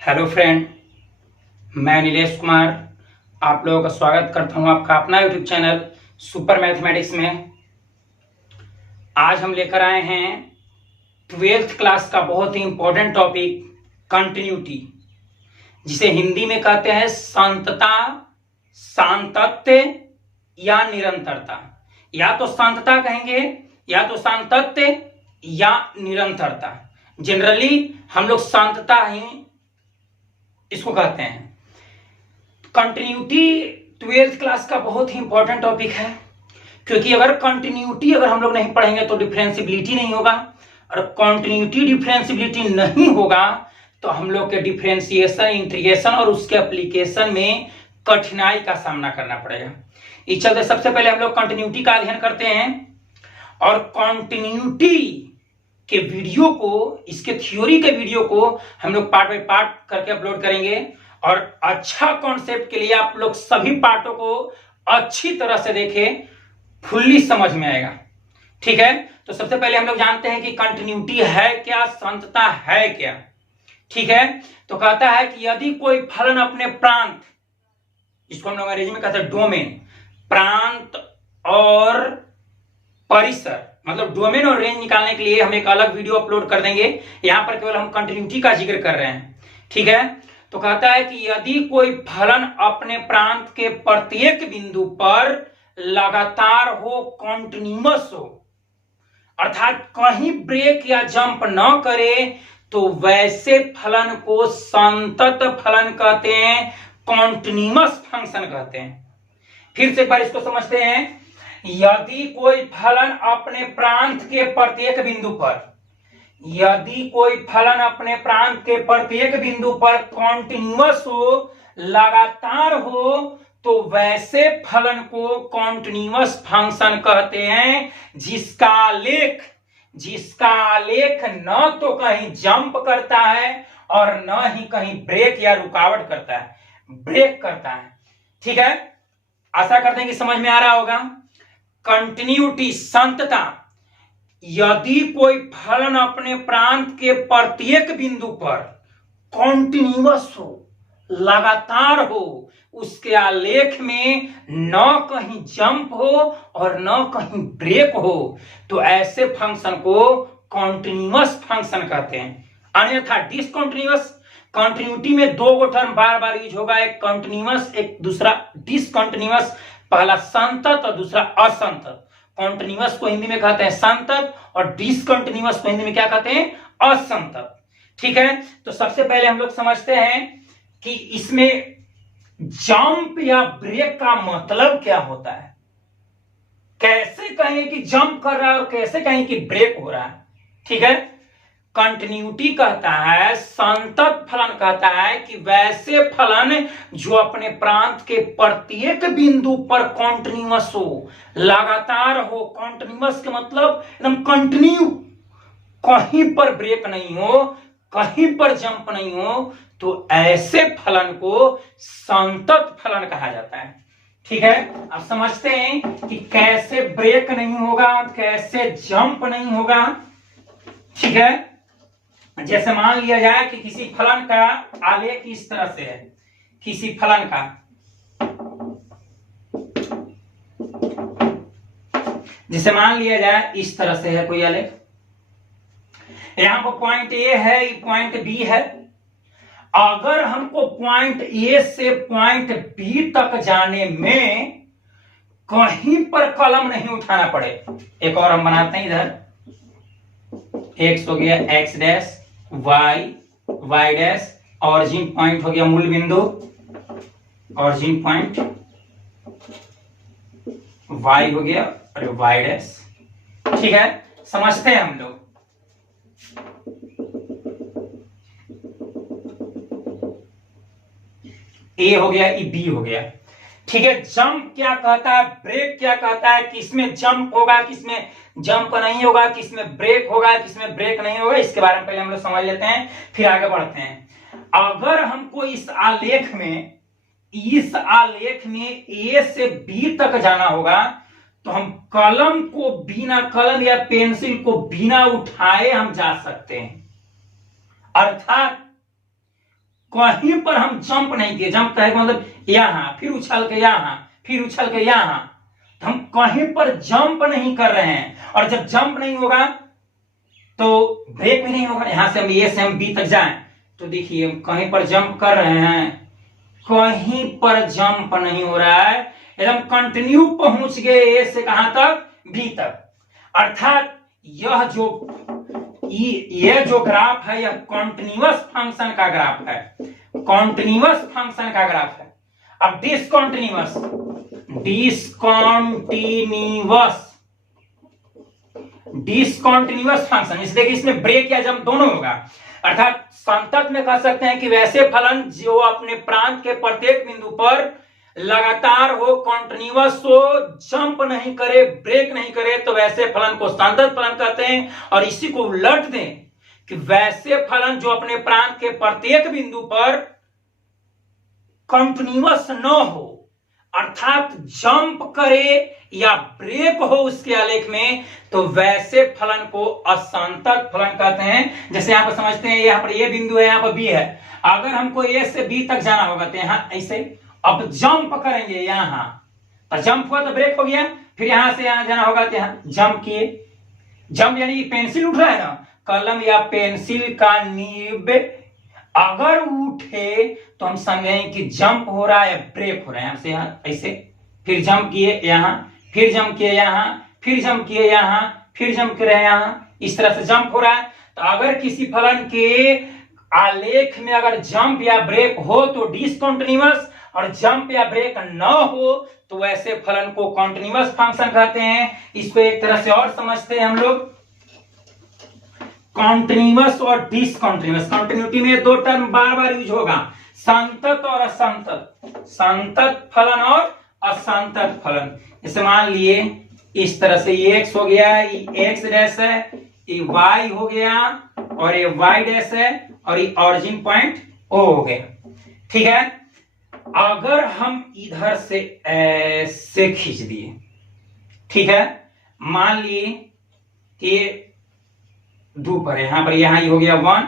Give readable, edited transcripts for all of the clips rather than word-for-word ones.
Hello friend, मैं नीलेश कुमार आप लोगों का स्वागत करता हूं आपका अपना यूट्यूब चैनल सुपर मैथमेटिक्स में। आज हम लेकर आए हैं 12th क्लास का बहुत ही इंपॉर्टेंट टॉपिक कंटिन्यूटी, जिसे हिंदी में कहते हैं संतता, सातत्य या निरंतरता। या तो संतता कहेंगे या तो सातत्य या निरंतरता। जनरली हम लोग संतता ही इसको कहते हैं। कंटिन्यूटी 12th क्लास का बहुत ही इंपॉर्टेंट टॉपिक है, क्योंकि अगर कंटिन्यूटी हम लोग नहीं पढ़ेंगे तो डिफरेंशियबिलिटी नहीं होगा, और कंटिन्यूटी डिफरेंशियबिलिटी नहीं होगा तो हम लोग के डिफरेंशिएशन, इंटीग्रेशन और उसके एप्लीकेशन में कठिनाई का सामना करना पड़ेगा। इस चलते सबसे पहले हम लोग कंटिन्यूटी का अध्ययन करते हैं, और कंटिन्यूटी के वीडियो को, इसके थ्योरी के वीडियो को हम लोग पार्ट बाय पार्ट करके अपलोड करेंगे, और अच्छा कॉन्सेप्ट के लिए आप लोग सभी पार्टों को अच्छी तरह से देखें, फुल्ली समझ में आएगा। ठीक है, तो सबसे पहले हम लोग जानते हैं कि कंटिन्यूटी है क्या, संतता है क्या। ठीक है, तो कहता है कि यदि कोई फलन अपने प्रांत, इसको हम लोग अंग्रेजी में कहते हैं डोमेन, प्रांत और परिसर, मतलब डोमेन और रेंज निकालने के लिए हम एक अलग वीडियो अपलोड कर देंगे। यहां पर केवल हम कंटिन्यूटी का जिक्र कर रहे हैं। ठीक है, तो कहता है कि यदि कोई फलन अपने प्रांत के प्रत्येक बिंदु पर लगातार हो, कॉन्टिन्यूअस हो, अर्थात कहीं ब्रेक या जंप न करे, तो वैसे फलन को संतत फलन कहते हैं, कॉन्टिन्यूअस फंक्शन कहते हैं। फिर से एक बार इसको समझते हैं। यदि कोई फलन अपने प्रांत के प्रत्येक बिंदु पर, यदि कोई फलन अपने प्रांत के प्रत्येक बिंदु पर कॉन्टिन्यूअस हो, लगातार हो, तो वैसे फलन को कॉन्टिन्यूअस फंक्शन कहते हैं, जिसका आलेख न तो कहीं जंप करता है और न ही कहीं ब्रेक या रुकावट करता है, ब्रेक करता है। ठीक है, आशा करते हैं कि समझ में आ रहा होगा। कंटिन्यूटी, संतता, यदि कोई फलन अपने प्रांत के प्रत्येक बिंदु पर कॉन्टिन्यूअस हो, लगातार हो, उसके आलेख में न कहीं जंप हो और न कहीं ब्रेक हो, तो ऐसे फंक्शन को कॉन्टिन्यूअस फंक्शन कहते हैं। अन्यथा डिसकंटिन्यूअस, कंटिन्यूटी में दो गो टर्म बार बार यूज होगा, एक कंटिन्यूअस, एक दूसरा डिसकंटिन्यूअस। पहला संतत और दूसरा असंतत। कॉन्टिन्यूअस को हिंदी में कहते हैं संतत, और डिसकंटिन्यूअस को हिंदी में क्या कहते हैं, असंतत। ठीक है, तो सबसे पहले हम लोग समझते हैं कि इसमें जंप या ब्रेक का मतलब क्या होता है, कैसे कहें कि जंप कर रहा है और कैसे कहें कि ब्रेक हो रहा है। ठीक है, कंटिन्यूटी कहता है, संतत फलन कहता है कि वैसे फलन जो अपने प्रांत के प्रत्येक बिंदु पर कॉन्टिन्यूअस हो, लगातार हो। कॉन्टिन्यूअस के मतलब एकदम कंटिन्यू, कहीं पर ब्रेक नहीं हो, कहीं पर जंप नहीं हो, तो ऐसे फलन को संतत फलन कहा जाता है। ठीक है, अब समझते हैं कि कैसे ब्रेक नहीं होगा, कैसे जंप नहीं होगा। ठीक है, जैसे मान लिया जाए कि किसी फलन का आलेख इस तरह से है, किसी फलन का, जैसे मान लिया जाए इस तरह से है कोई आलेख, यहां पर पॉइंट ए है, ये पॉइंट बी है। अगर हमको पॉइंट ए से पॉइंट बी तक जाने में कहीं पर कलम नहीं उठाना पड़े, एक और हम बनाते हैं इधर, एक्स हो गया x dash, y y dash, origin point हो गया मूल बिंदु, ऑरिजिन पॉइंट, वाई हो गया और वाई डैश। ठीक है, समझते हैं हम लोग। ए हो गया, ई बी हो गया। ठीक है, जंप क्या कहता है, ब्रेक क्या कहता है, किसमें जंप होगा, किसमें जंप नहीं होगा, किसमें ब्रेक होगा, किसमें ब्रेक नहीं होगा, इसके बारे में पहले हम लोग समझ लेते हैं, फिर आगे बढ़ते हैं। अगर हमको इस आलेख में ए से बी तक जाना होगा, तो हम कलम को बिना, कलम या पेंसिल को बिना उठाए हम जा सकते हैं। अर्थात कहीं पर हम जंप नहीं किए। जंप का मतलब यहां, फिर उछल के यहां, फिर उछल के यहां, तो हम कहीं पर जंप नहीं कर रहे हैं। और जब जंप नहीं होगा तो ब्रेक भी नहीं होगा। यहां से हम ए से हम बी तक जाएं तो देखिए हम कहीं पर जंप कर रहे हैं, कहीं पर जंप नहीं हो रहा है, एकदम कंटिन्यू पहुंच गए ए से कहां तक, बी तक। अर्थात ये जो ग्राफ है यह कॉन्टिन्यूअस फंक्शन का ग्राफ है, कॉन्टिन्यूअस फंक्शन का ग्राफ है। अब डिसकॉन्टिन्यूअस फंक्शन, इसलिए कि इसमें ब्रेक या जंप दोनों होगा। अर्थात संतत में कह सकते हैं कि वैसे फलन जो अपने प्रांत के प्रत्येक बिंदु पर लगातार हो, कॉन्टिन्यूअस हो, जंप नहीं करे, ब्रेक नहीं करे, तो वैसे फलन को संतत फलन कहते हैं। और इसी को उलट दें कि वैसे फलन जो अपने प्रांत के प्रत्येक बिंदु पर कंटिन्यूअस न हो, अर्थात जंप करे या ब्रेक हो उसके आलेख में, तो वैसे फलन को असंतत फलन कहते हैं। जैसे यहां पर समझते हैं, यहां पर ये बिंदु है, यहां पर बी है, अगर हमको ए से बी तक जाना होगा तो यहां ऐसे अब जंप करेंगे, यहां तो जंप हुआ तो ब्रेक हो गया, फिर यहां से यहां जाना होगा तो यहां जंप किए। जंप यानी पेंसिल उठ रहा है ना, कलम या पेंसिल का नीब अगर उठे तो हम समझें कि जंप हो रहा है, ब्रेक हो रहा है। यहां से यहां ऐसे, फिर जंप किए यहां, फिर जंप किए यहां, फिर जंप किए यहां, फिर जंप कर रहे यहां, इस तरह से जंप हो रहा है। तो अगर किसी फलन के आलेख में अगर जंप या ब्रेक हो तो डिसकंटिन्यूअस, और जंप या ब्रेक न हो तो वैसे फलन को कंटिन्यूअस फंक्शन कहते हैं। इसको एक तरह से और समझते हैं हम लोग, कॉन्टिन्यूअस और डिसकॉन्टिन्यूअस। कंटिन्यूटी में दो टर्म बार बार यूज होगा, संतत और असंतत, संतत फलन और असंतत फलन। जैसे मान लिए इस तरह से ये एक्स हो गया, ये एक्स डैश है, ये वाई हो गया, और ये वाई डैश है, और ये ऑरिजिन पॉइंट ओ हो गया। ठीक है, अगर हम इधर से ऐसे खींच दिए, ठीक है, मान लिए कि दो पर है, यहां पर यहां हो गया 1,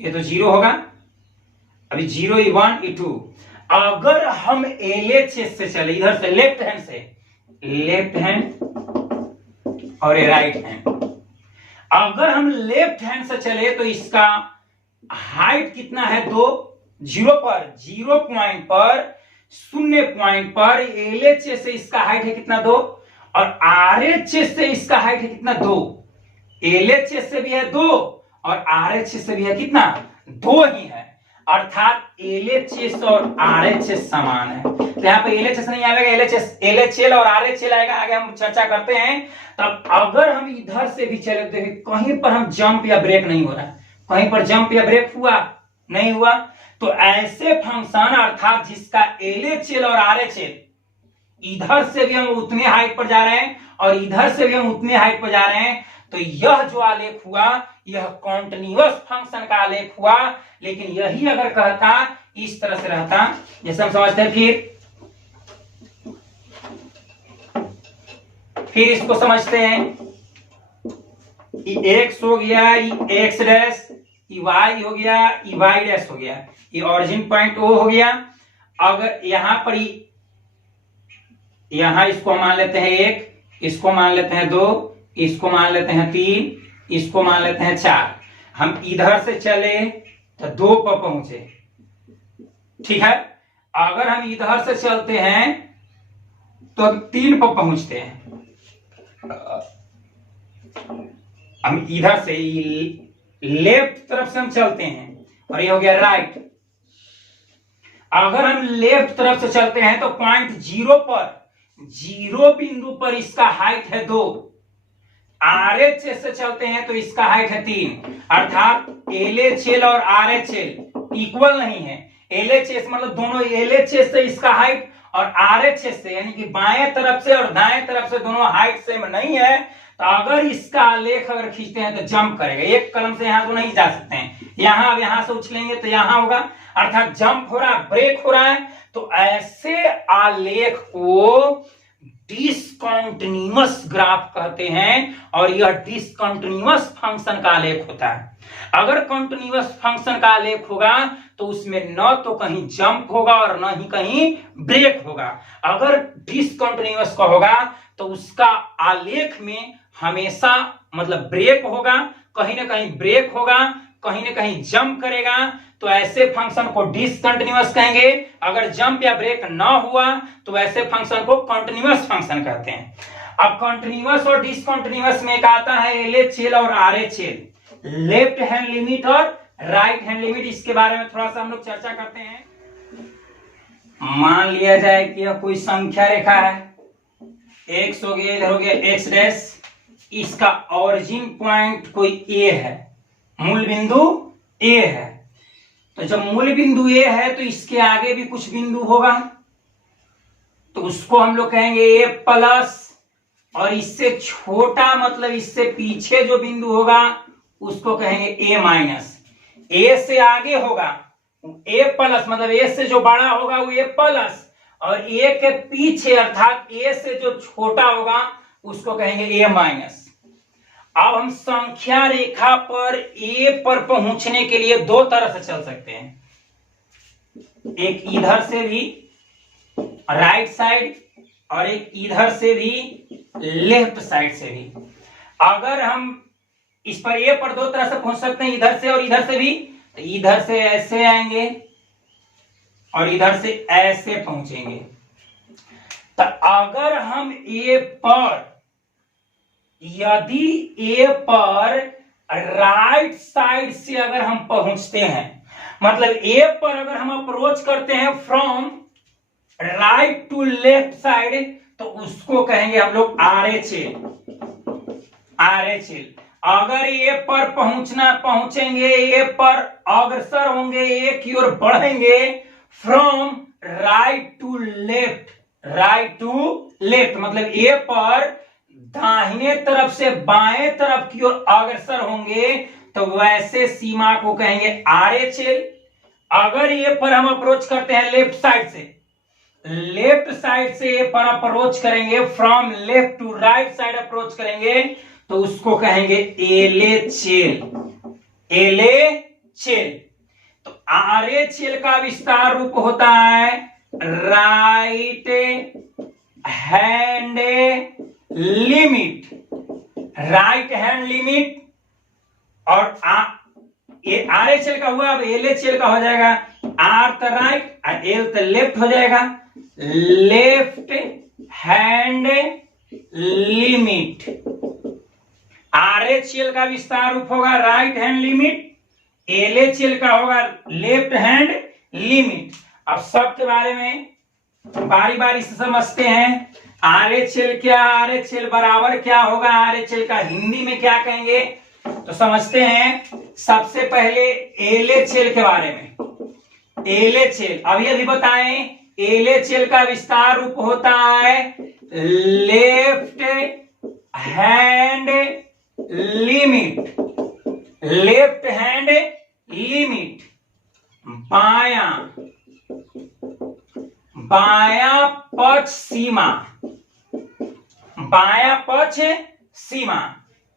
ये तो 0 होगा, अभी 0 ये 1 ये 2। अगर हम LHS से चले, इधर से लेफ्ट हैंड से, लेफ्ट हैंड और ये राइट हैंड, अगर हम लेफ्ट हैंड से चले तो इसका हाइट कितना है, 2, 0 पर, 0 पॉइंट पर, 0 पॉइंट पर LHS से इसका हाइट है कितना, 2, और RHS से इसका हाइट है कितना, 2। LHS से भी है 2 और RHS से भी है कितना, 2 ही है। अर्थात LHS और RHS समान है। तो यहाँ पे LHS नहीं आएगा, LHL और RHL आएगा, आगे हम चर्चा करते हैं। तब अगर हम इधर से भी चले तो कहीं पर हम जंप या ब्रेक नहीं हो रहा है, कहीं पर जंप या ब्रेक हुआ नहीं हुआ, तो ऐसे फंक्शन अर्थात जिसका LHL और RHL इधर से भी हम उतने हाइट पर जा रहे हैं और इधर से भी हम उतने हाइट पर जा रहे हैं, तो यह जो आलेख हुआ यह कॉन्टिन्यूअस फंक्शन का आलेख हुआ। लेकिन यही अगर कहता इस तरह से रहता, जैसे हम समझते हैं, फिर इसको समझते हैं, एक्स हो गया, एक्स डैश, वाई हो गया, वाई डैश हो गया, ये ऑरिजिन पॉइंट ओ हो गया। अगर यहां पर यहां इसको मान लेते हैं 1, इसको मान लेते हैं 2, इसको मान लेते हैं 3, इसको मान लेते हैं 4। हम इधर से चले तो 2 पर पहुंचे, ठीक है। अगर हम इधर से चलते हैं तो 3 पर पहुंचते हैं। हम इधर से लेफ्ट तरफ से हम चलते हैं और ये हो गया राइट। अगर हम लेफ्ट तरफ से चलते हैं तो पॉइंट 0 पर, 0 बिंदु पर इसका हाइट है 2। RHS से चलते हैं तो इसका हाइट है 3। अर्थात LHL और RHL इक्वल नहीं है। LHS मतलब दोनों, LHS से इसका हाइट और RHS से यानी कि बाएं तरफ से और दाएं तरफ से दोनों हाइट सेम नहीं है। तो अगर इसका आलेख अगर खींचते हैं तो जंप करेगा, एक कलम से यहां तो नहीं जा सकते हैं, यहां अब यहां से उछलेंगे तो यहां होगा, अर्थात जंप हो रहा है, ब्रेक हो रहा है। तो ऐसे आलेख को डिसकंटिन्यूअस ग्राफ कहते हैं और यह डिसकंटिन्यूअस फंक्शन का आलेख होता है। अगर कंटिन्यूअस फंक्शन का आलेख होगा तो उसमें न तो कहीं जंप होगा और न ही कहीं ब्रेक होगा। अगर डिसकंटिन्यूअस का होगा तो उसका आलेख में हमेशा मतलब ब्रेक होगा, कहीं ना कहीं ब्रेक होगा, कहीं ना कहीं जंप करेगा, तो ऐसे फंक्शन को डिसकंटिन्यूअस कहेंगे। अगर जंप या ब्रेक ना हुआ तो ऐसे फंक्शन को कंटिन्यूअस फंक्शन कहते हैं। अब कंटिन्यूअस और डिसकंटिन्यूअस में एक आता है एलएचएल और आरएचएल, लेफ्ट हैंड लिमिट और राइट हैंड लिमिट। इसके बारे में थोड़ा सा हम लोग चर्चा करते हैं। मान लिया जाए कि यह कोई संख्या रेखा है, x हो गया, इधर हो गया x डैश, इसका ओरिजिन पॉइंट कोई a है, मूल बिंदु a है। तो जब मूल बिंदु a है तो इसके आगे भी कुछ बिंदु होगा, तो उसको हम लोग कहेंगे a प्लस, और इससे छोटा मतलब इससे पीछे जो बिंदु होगा उसको कहेंगे a माइनस। a से आगे होगा a प्लस, मतलब a से जो बड़ा होगा वो a प्लस, और a के पीछे अर्थात a से जो छोटा होगा उसको कहेंगे a माइनस। अब हम संख्या रेखा पर a पर पहुंचने के लिए दो तरह से चल सकते हैं, एक इधर से भी राइट साइड और एक इधर से भी लेफ्ट साइड से भी। अगर हम इस पर a पर दो तरह से पहुंच सकते हैं, इधर से और इधर से भी। तो इधर से ऐसे आएंगे और इधर से ऐसे पहुंचेंगे। तो अगर हम a पर, यदि a पर राइट साइड से अगर हम पहुंचते हैं, मतलब a पर अगर हम अप्रोच करते हैं from right to left side, तो उसको कहेंगे हम लोग आरएचएल। आरएचएल अगर a पर पहुंचेंगे, a पर अग्रसर होंगे, a की ओर बढ़ेंगे from right to left, right to left मतलब a पर दाहिने तरफ से बाएं तरफ की ओर अग्रसर होंगे, तो वैसे सीमा को कहेंगे आरएचएल। अगर a पर हम अप्रोच करते हैं लेफ्ट साइड से, लेफ्ट साइड से a पर अप्रोच करेंगे, from left to right side approach करेंगे, तो उसको कहेंगे एलएचएल। एलएचएल तो आरएचएल का विस्तार रूप होता है right hand limit. Right hand limit और ये आरएचएल का हुआ, अब एलएचएल का हो जाएगा आर तो राइट और एल तो लेफ्ट हो जाएगा, लेफ्ट हैंड लिमिट। आरएचएल का विस्तार रूप होगा राइट हैंड लिमिट, एलएचएल का होगा लेफ्ट हैंड लिमिट। अब सब के बारे में बारी बारी से समझते हैं। आरएचएल क्या, आरएचएल बराबर क्या होगा, आरएचएल का हिंदी में क्या कहेंगे, तो समझते हैं। सबसे पहले एलएचएल के बारे में। एलएचएल अभी बताएं, एलएचएल का विस्तार रूप होता है left hand limit. Left hand limit बायां पक्ष सीमा, बायां पक्ष सीमा।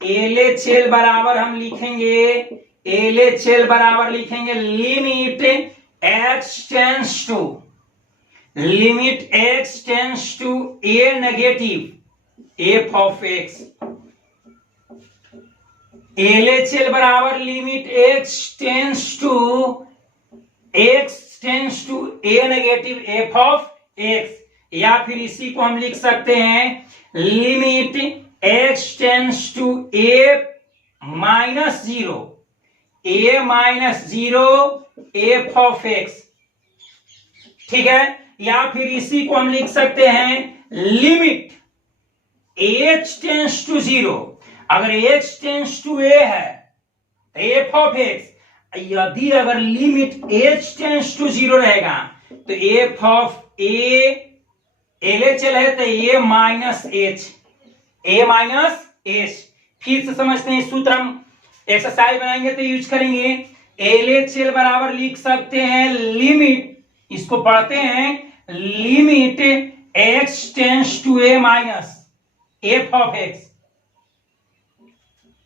एलएचएल बराबर हम लिखेंगे, एलएचएल बराबर लिखेंगे limit x tends to, limit x tends to a negative f of x। LHL बराबर limit x tends to a negative f of x, या फिर इसी को हम लिख सकते हैं limit x tends to a minus zero f of x। ठीक है, या फिर इसी को हम लिख सकते हैं लिमिट h टेंस टू 0। अगर h टेंस टू a है तो f ऑफ x, यदि अगर लिमिट h टेंस टू 0 रहेगा तो f ऑफ a, एलएचएल है तो a माइनस h। फिर से समझते हैं सूत्र, हम एक्सरसाइज बनाएंगे तो यूज करेंगे। एलएचएल बराबर लिख सकते हैं लिमिट, इसको पढ़ते हैं limit x tends to a minus f of x,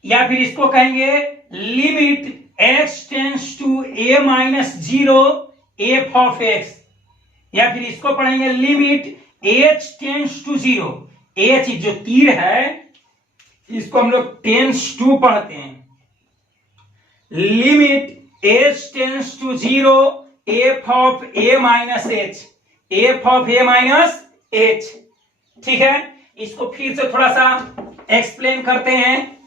या फिर इसको कहेंगे limit x tends to a minus 0 f of x, या फिर इसको पढ़ेंगे limit h tends to 0, h जो तीर है इसको हम लोग टेंस टू पढ़ते हैं, limit h tends to 0 f of a minus h, f of a minus h। ठीक है, इसको फिर से थोड़ा सा एक्सप्लेन करते हैं।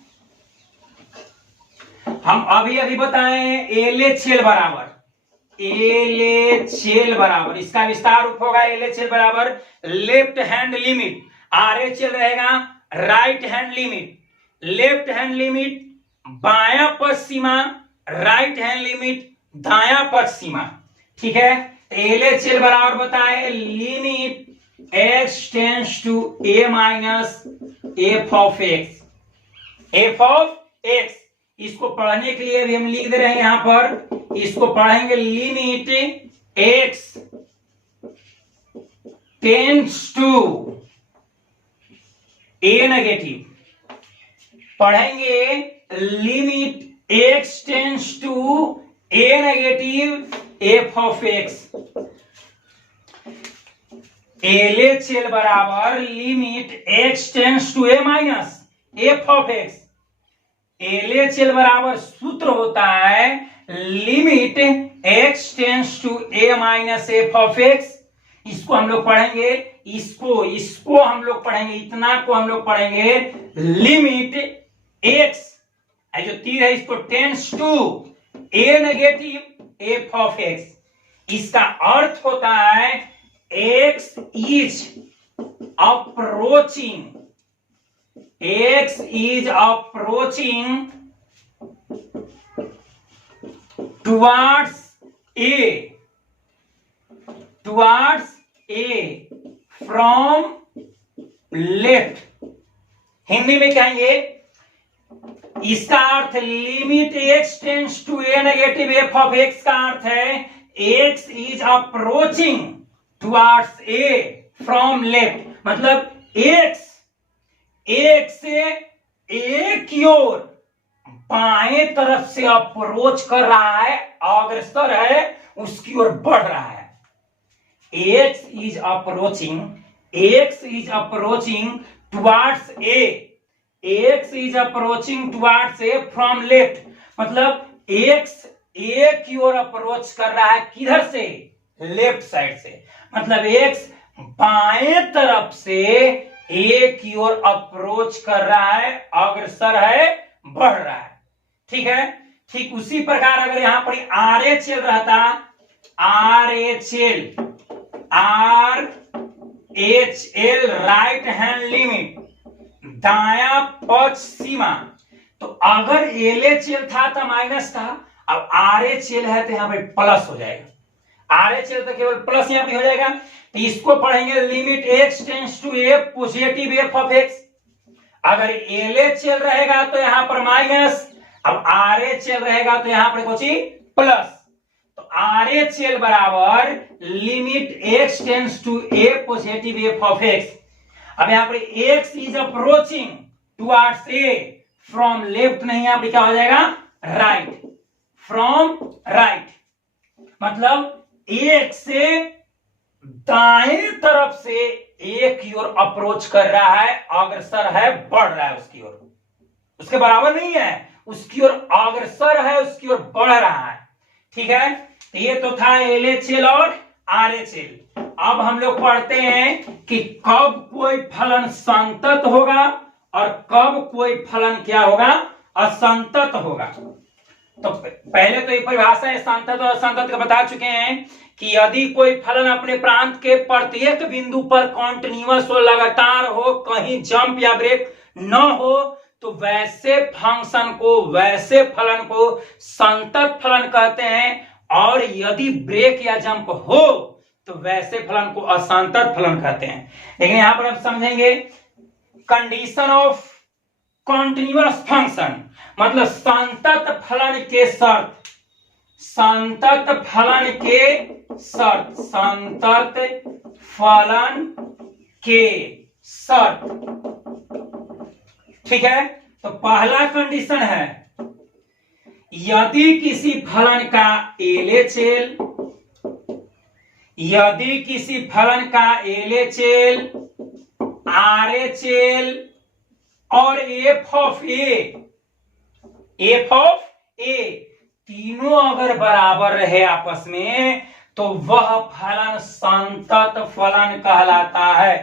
हम अभी बताएं LHL बराबर, LHL बराबर, इसका विस्तार रूप होगा LHL बराबर लेफ्ट हैंड लिमिट, RHL रहेगा right hand limit, left hand limit बायां पक्ष सीमा, राइट हैंड लिमिट दायां पक्ष सीमा। ठीक है, LHL बराबर बताए limit x tends to a minus f of x, f of x। इसको पढ़ने के लिए भी हम लिख दे रहे हैं यहां पर, इसको पढ़ेंगे limit x tends to a negative, पढ़ेंगे limit x tends to a negative f of x। LHL बराबर limit x tends to a minus f of x, LHL बराबर सूत्र होता है limit x tends to a minus f of x। इसको हम लोग पढ़ेंगे, इसको हम लोग पढ़ेंगे, इतना को हम लोग पढ़ेंगे लिमिट x, जो तीर है इसको tends to a negative f of x। इसका अर्थ होता है x is approaching, x is approaching towards a from left। Hindi में कहेंगे, इसका अर्थ limit x tends to a negative f of x का अर्थ है x is approaching towards a from left, मतलब एक से एक की ओर बाएं तरफ से अप्रोच कर रहा है, अग्रसर है, उसकी ओर बढ़ रहा है। x is approaching towards a, x is approaching towards a from left, मतलब x a की ओर अप्रोच कर रहा है, किधर से? लेफ्ट साइड से, मतलब x बाएं तरफ से a की ओर अप्रोच कर रहा है, अग्रसर है, बढ़ रहा है। ठीक है, ठीक उसी प्रकार अगर यहां पर RHL रहता, RHL राइट हैंड लिमिट दायां पक्ष सीमा, तो अगर LHL था तो माइनस था, अब RHL है तो यहां पे प्लस हो जाएगा, RHL तो केवल प्लस यहां पे हो जाएगा। तो इसको पढ़ेंगे limit x tends to a positive f of x। अगर LHL रहेगा तो यहां पर माइनस, अब RHL रहेगा तो यहां पर कुछ प्लस, तो RHL बराबर limit x tends to a positive f of x। अब यहां पर x is approaching towards a from left, नहीं यहां पर क्या हो जाएगा? राइट, फ्रॉम राइट, मतलब एक से दाएं तरफ से एक की ओर अप्रोच कर रहा है, अग्रसर है, बढ़ रहा है उसकी ओर, उसके बराबर नहीं है, उसकी ओर अग्रसर है, उसकी ओर बढ़ रहा है। ठीक है, ये तो था LHL और RHL। अब हम लोग पढ़ते हैं कि कब कोई फलन संतत होगा और कब कोई फलन क्या होगा? असंतत होगा। तो पहले तो ये परिभाषा है संतत और असंतत का बता चुके हैं कि यदि कोई फलन अपने प्रांत के प्रत्येक बिंदु पर कॉन्टिन्यूअस हो, लगातार हो, कहीं जंप या ब्रेक न हो, तो वैसे फंक्शन को, वैसे फलन को संतत फलन कहते हैं, और यदि ब्रेक या जंप हो तो वैसे फलन को असंतत फलन कहते हैं। लेकिन यहां पर आप समझेंगे कंडीशन ऑफ कॉन्टिन्यूअस फंक्शन, मतलब संतत फलन के शर्त, संतत फलन के शर्त, संतत फलन के शर्त। ठीक है, तो पहला कंडीशन है यदि किसी फलन का एलएचएल, यदि किसी फलन का एलएचएल, आरएचएल और एफ ऑफ ए तीनों अगर बराबर रहे आपस में तो वह फलन संतत फलन कहलाता है।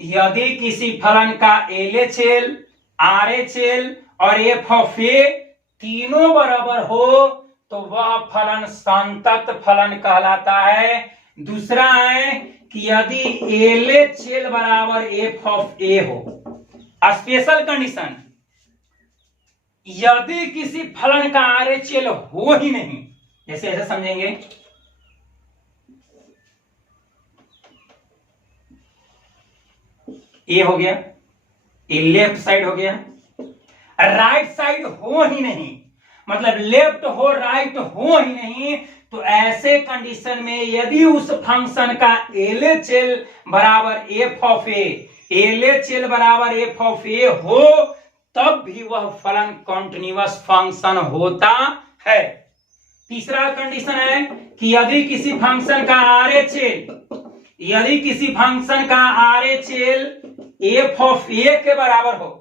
यदि किसी फलन का एलएचएल, आरएचएल और एफ ऑफ ए तीनों बराबर हो तो वह फलन संतत फलन कहलाता है। दूसरा है कि यदि एलएचएल बराबर एफ ऑफ ए हो। स्पेशल कंडीशन, यदि किसी फलन का आरएचएल हो ही नहीं, जैसे ऐसे समझेंगे, ए हो गया, ये लेफ्ट साइड हो गया, राइट साइड हो ही नहीं, मतलब लेफ्ट हो राइट हो ही नहीं, तो ऐसे कंडीशन में यदि उस फंक्शन का एलएचएल बराबर एफ ऑफ ए, एलएचएल बराबर एफ ऑफ ए हो तब भी वह फलन कॉन्टिन्यूअस फंक्शन होता है। तीसरा कंडीशन है कि यदि किसी फंक्शन का आरएचएल, यदि किसी फंक्शन का आरएचएल एफ ऑफ ए के बराबर हो।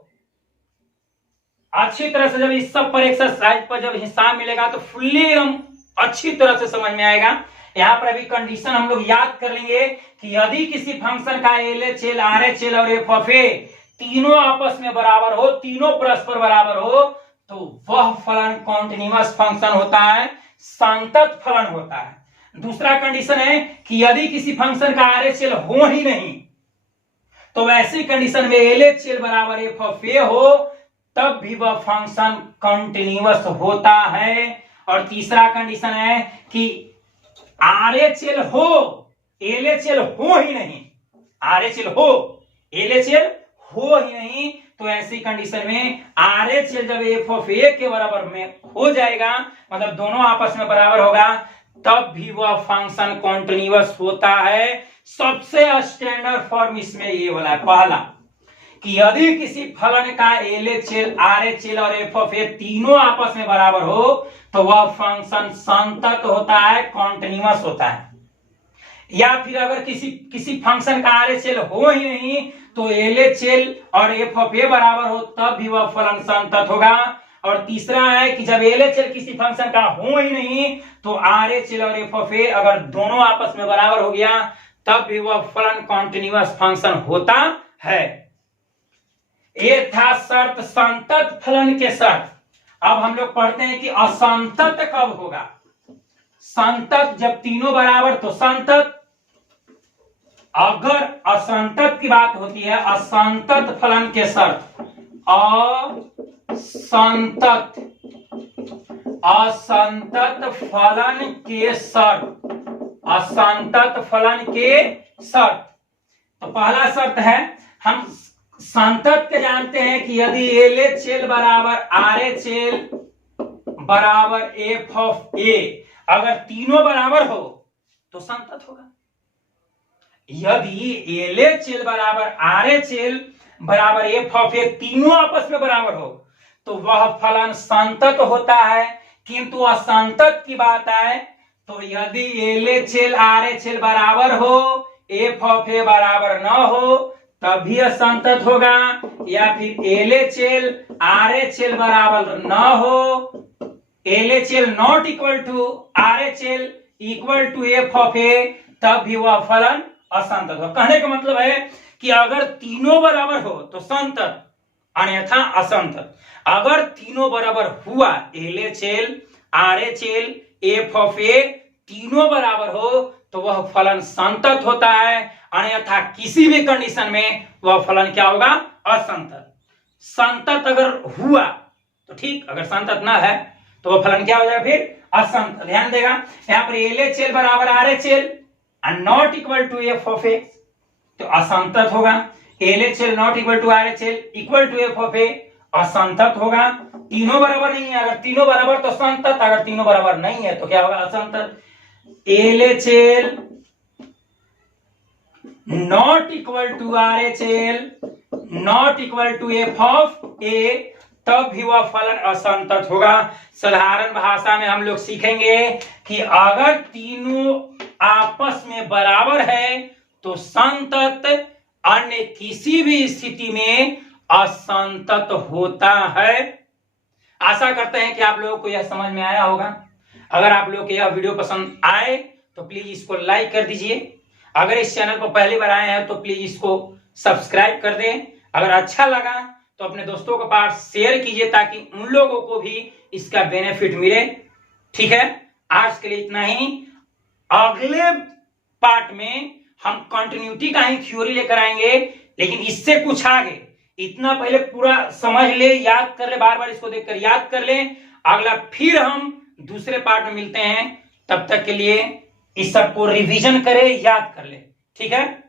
अच्छी तरह से जब इस सब पर एक्सरसाइज पर जब हिसाब मिलेगा तो फुल्ली एकदम अच्छी तरह से समझ में आएगा। यहां पर अभी कंडीशन हम लोग याद कर लेंगे कि यदि किसी फंक्शन का एलएचएल, आरएचएल और एफ ऑफ ए तीनों आपस में बराबर हो, तीनों परस्पर बराबर हो, तो वह फलन कॉन्टिन्यूअस फंक्शन होता है, संतत फलन होता है। दूसरा कंडीशन है कि यदि किसी फंक्शन का आरएचएल हो ही नहीं तो वैसी कंडीशन में एलएचएल बराबर एफ ऑफ ए हो तब भी वह फंक्शन कंटिन्यूअस होता है। और तीसरा कंडीशन है कि आरएचएल हो, एलएचएल हो ही नहीं, आरएचएल हो, एलएचएल हो ही नहीं, तो ऐसी कंडीशन में आरएचएल जब एफ ऑफ ए के बराबर में हो जाएगा, मतलब दोनों आपस में बराबर होगा, तब भी वह फंक्शन कॉन्टिन्यूअस होता है। सबसे स्टैंडर्ड फॉर्म इसमें ये वाला है, पहला कि यदि किसी फलन का एलएचएल, आरएचएल और एफ ऑफ ए तीनों आपस में बराबर हो तो वह फंक्शन संतत होता है, कॉन्टिन्यूअस होता है। या फिर अगर किसी फंक्शन का आरएचएल हो ही नहीं तो एलएचएल और एफ ऑफ ए बराबर हो तब भी वह फलन संतत होगा। और तीसरा है कि जब एलएचएल किसी फंक्शन का हो ही नहीं तो आरएचएल और एफ ऑफ ए अगर दोनों आपस में बराबर हो गया तब भी वह फलन कॉन्टिन्यूअस फंक्शन होता है। ये था शर्त संतत फलन के शर्त। अब हम लोग पढ़ते हैं कि असंतत कब होगा। संतत जब तीनों बराबर तो संतत, अगर असंतत की बात होती है, असंतत फलन के शर्त, असंतत, असंतत फलन के शर्त, असंतत फलन के शर्त। तो पहला शर्त है, हम संतत के जानते हैं कि यदि एलएचएल बराबर आरएचएल बराबर एफ ऑफ ए, अगर तीनों बराबर हो तो संतत होगा। यदि एलएचएल बराबर आरएचएल बराबर एफ ऑफ ए तीनों आपस में बराबर हो तो वह फलन संतत होता है। किंतु असंतत की बात आए तो यदि एलएचएल आरएचएल बराबर हो, एफ ऑफ ए बराबर न हो तभी असंतत होगा। या फिर एलएचएल आरएचएल बराबर न हो, LHL not equal to RHL equal to F of A, तब भी वह फलन असंतत हो। कहने का मतलब है कि अगर तीनों बराबर हो तो संतत, अन्यथा असंतत। अगर तीनों बराबर हुआ, एलएचएल आरएचएल एफ ऑफ ए तीनों बराबर हो तो वह फलन संतत होता है, अन्यथा किसी भी कंडीशन में वह फलन क्या होगा, असंतत। संतत अगर हुआ तो ठीक, अगर संतत ना है तो वह फलन क्या हो जाएगा, फिर असंतत। ध्यान देगा यहां पर एलएचएल बराबर RHL and not equal to F of A तो असंतत होगा। LHL not equal to RHL equal to F of A असंतत होगा। तीनों बराबर नहीं है, अगर तीनों बराबर तो संतत, अगर तीनों बराबर नहीं है तो क्या होगा, असंतत। LHL not equal to RHL not equal to F of A, तब भी वह फलन असंतत होगा। साधारण भाषा में हम लोग सीखेंगे कि अगर तीनों आपस में बराबर है तो संतत, अन्य किसी भी स्थिति में असंतत होता है। आशा करते हैं कि आप लोगों को यह समझ में आया होगा। अगर आप लोगों को यह वीडियो पसंद आए तो प्लीज इसको लाइक कर दीजिए। अगर इस चैनल पर पहली बार आए हैं तो प्लीज इसको सब्सक्राइब कर दें। अगर अच्छा लगा तो अपने दोस्तों के पास शेयर कीजिए ताकि उन लोगों को भी इसका बेनिफिट मिले। ठीक है, आज के लिए इतना ही। अगले पार्ट में हम कंटिन्यूटी का ही थ्योरी लेकर आएंगे, लेकिन इससे कुछ आगे। इतना पहले पूरा समझ ले, याद कर ले, बार बार इसको देखकर याद कर ले। अगला फिर हम दूसरे पार्ट में मिलते हैं। तब तक के लिए इस सबको रिवीजन करें, याद कर ले। ठीक है।